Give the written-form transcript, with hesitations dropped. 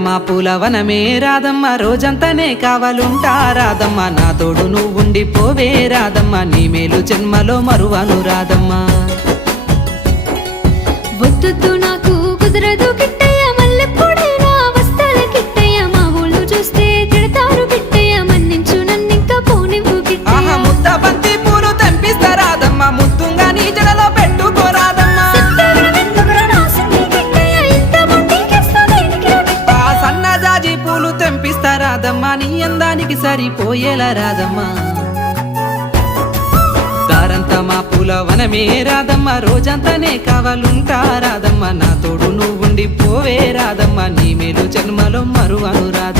మా పూలవనమే రాధమ్మ రోజంతానే కావాలుంటా రాధమ్మ నా తోడు నువ్వుండి పోవే రాధమ్మ నీ మేలు జన్మలో మరువను రాధమ్మ వద్దు నాకు కుదరదు కిట్టయ్య మల్లెప్పుడైనా వస్తాల కిట్టయ్య మా ఊళ్ళు చూస్తే తిడతారు కిట్టయ్య మన్నించు నన్నింకా పోనివ్వు కిట్టయ్య ముద్ద బంతి పూలు తెంపిస్తా రాధమ్మ ముద్దుగా నీ జడలో పెట్టుకో రాధమ్మ సన్నజాజి పూలు తెంపిస్తా రాధమ్మ నీ అందానికి సరిపోయేలా రాధమ్మ దారంతా మా పూలవనమే రాధమ్మ రోజంతానే కావాలుంటా రాధమ్మ నా తోడు నువ్వుండి పోవే రాధమ్మ నీ మేలు జన్మలో మరువను రాధమ్మ